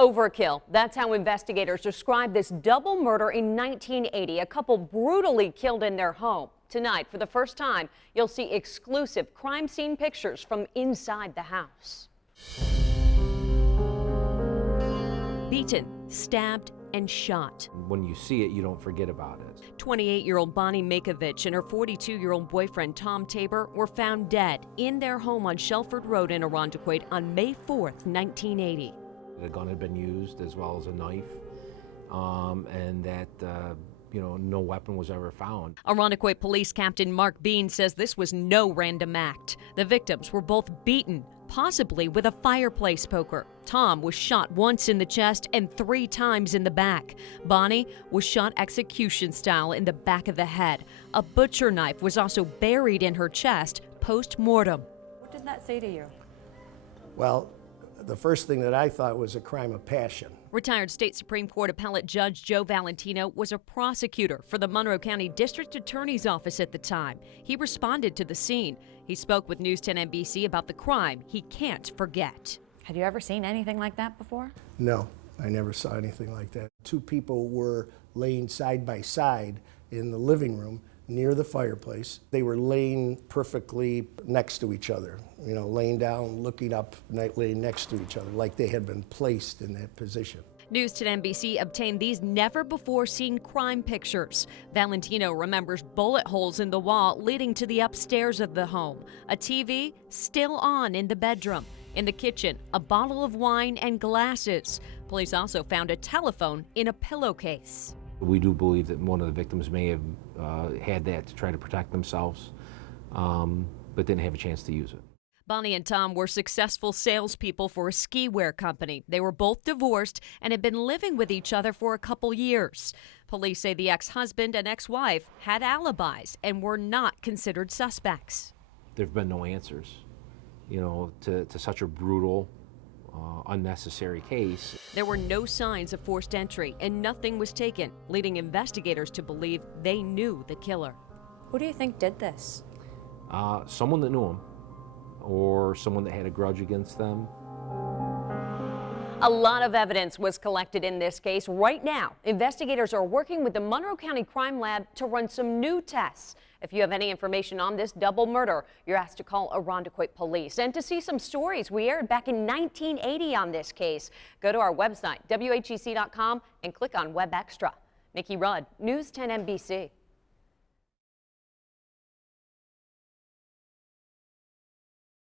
Overkill. That's how investigators describe this double murder in 1980. A couple brutally killed in their home. Tonight, for the first time, you'll see exclusive crime scene pictures from inside the house. Beaten, stabbed, and shot. When you see it, you don't forget about it. 28-year-old Bonnie Maykovich and her 42-year-old boyfriend Tom Tabor were found dead in their home on Shelford Rd in Irondequoit on May 4th, 1980. The gun had been used as well as a knife, and that no weapon was ever found. Irondequoit Police Captain Mark Bean says this was no random act. The victims were both beaten, possibly with a fireplace poker. Tom was shot once in the chest and 3 times in the back. Bonnie was shot execution style in the back of the head. A butcher knife was also buried in her chest post-mortem. What did that say to you? Well, the first thing that I thought was a crime of passion. Retired State Supreme Court Appellate Judge Joe Valentino was a prosecutor for the Monroe County District Attorney's Office at the time. He responded to the scene. He spoke with News 10 NBC about the crime he can't forget. Had you ever seen anything like that before? No, I never saw anything like that. 2 people were laying side by side in the living room near the fireplace. They were laying perfectly next to each other, laying down, looking up, laying next to each other, like they had been placed in that position. News 10 NBC obtained these never-before-seen crime pictures. Valentino remembers bullet holes in the wall leading to the upstairs of the home. A TV still on in the bedroom. In the kitchen, a bottle of wine and glasses. Police also found a telephone in a pillowcase. We do believe that one of the victims may have had that to try to protect themselves, but didn't have a chance to use it. Bonnie and Tom were successful salespeople for a ski wear company. They were both divorced and had been living with each other for a couple years. Police say the ex-husband and ex-wife had alibis and were not considered suspects. There have been no answers, to such a brutal, unnecessary case. There were no signs of forced entry and nothing was taken, leading investigators to believe they knew the killer. Who do you think did this? Someone that knew him, or someone that had a grudge against them. A lot of evidence was collected in this case. Right now, investigators are working with the Monroe County Crime Lab to run some new tests. If you have any information on this double murder, you're asked to call Irondequoit Police. And to see some stories we aired back in 1980 on this case, go to our website, WHEC.com, and click on Web Extra. Nikki Rudd, News 10 NBC.